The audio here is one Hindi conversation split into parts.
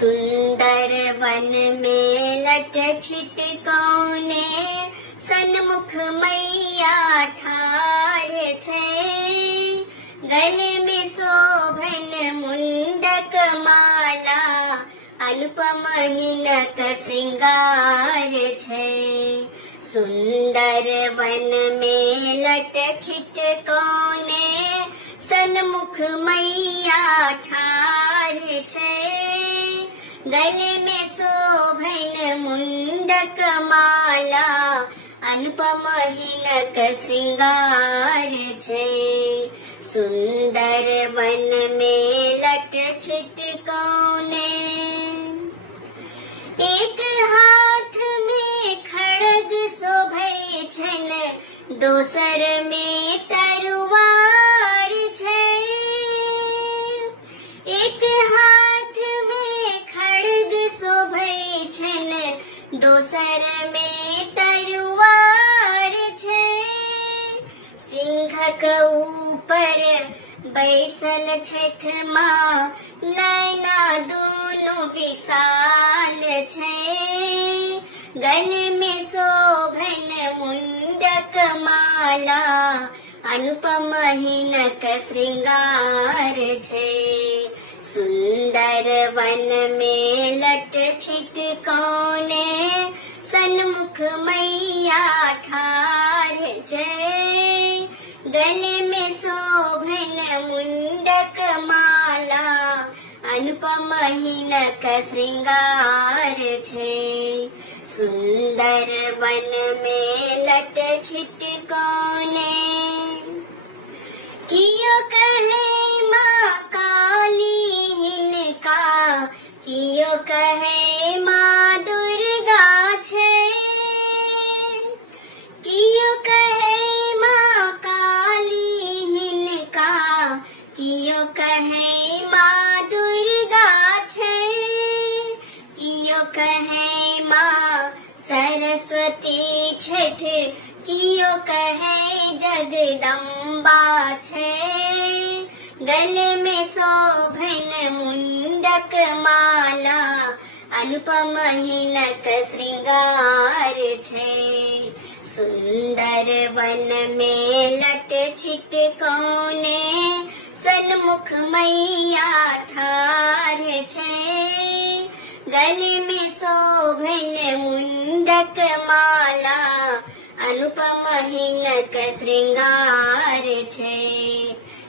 सुंदर वन में लट छिटकौने सन्मुख मैया ठार छे। गले में शोभन मुंडक माला अनुपम हिनक श्रृंगार छे। सुंदर वन में लट छिटकौने सन्मुख मैया ठार छे। गले में शोभन मुंडक माला अनुपम हिनक श्रृंगार छे। सुंदर वन में लट छिटकौने एक हाथ में खड्ग शोभे छन, दोसर में तरुवार छे। एक हाथ में खड्ग शोभे छन, दोसर में तरुवार छे। सिंहक ऊपर बैसल छठ माँ, नैना दोनों विशाल छे। गले में शोभन मुंडक माला अनुपम हिनक श्रृंगार छे। सुंदर वन में लट छिटकौने सन्मुख मैया ठार छे। गले में शोभन मुंडक माला अनुपम हिनक श्रृंगार छे। सुंदर वन में लट छिटकौने कियो कहे माँ काली हिनका, कियो कहे माँ दुर्गा छे। कियो कहे माँ काली हिनका, कियो कहे माँ दुर्गा छे। कियो कहे माँ सरस्वती छठ, कियो कहे जगदम्बा छे। गले में शोभन मुंडक माला अनुपम हिनक श्रृंगार छे। सुंदर वन में लट छिटकौने सन्मुख मैया ठार छे। गले में शोभन मुंडक माला अनुपम हिनक श्रृंगार छे।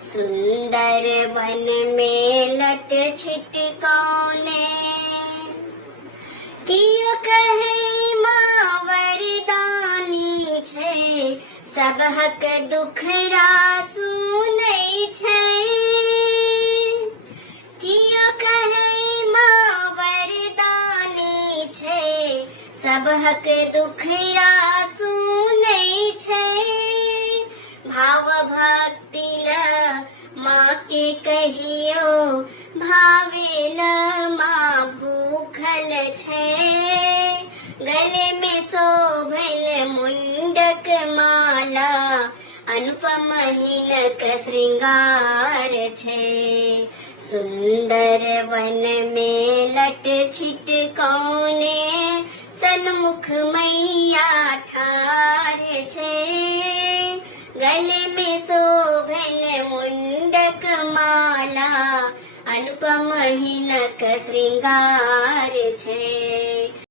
सुंदर वन में लट छिटकौने कियो कहे माँ वरदानी छे। सबहक दुखरा सुनै छे। कियो कहे माँ वरदानी छे। सबहक दुखरा सुनै छे। भाव भक्ति ल माँ के कहियो, भावे ल माँ भूखल छे। गले में शोभन मुंडक माला अनुपम हिनक श्रृंगार छे। सुंदर वन में लट छिटकौने सन्मुख मैया ठार छे। गले में शोभन मुंडक माला अनुपम हिनक श्रृंगार छे।